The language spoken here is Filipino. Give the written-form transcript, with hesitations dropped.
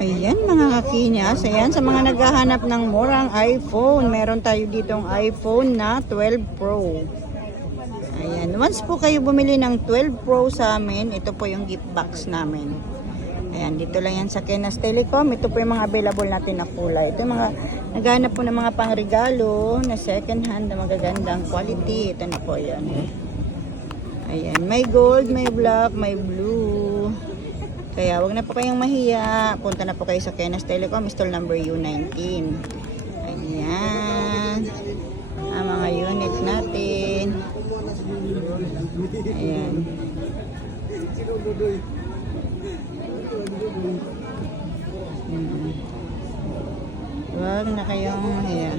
Ayan mga kakinyas, ayan sa mga naghahanap ng murang iPhone, meron tayo ditong iPhone na 12 Pro. Ayan, once po kayo bumili ng 12 Pro sa amin, ito po yung gift box namin. Ayan, dito lang yan sa Kenas Telecom, ito po yung mga available natin na kulay. Ito yung mga naghahanap po ng mga pangregalo na second hand na magagandang quality. Ito na po yan. Ayan, may gold, may black, may blue. Kaya wag na po kayong mahiya. Punta na po kayo sa Kenas Telecom, stall number U19. Ayan. Ang mga units natin. Ayan. Wag na kayong mahiya.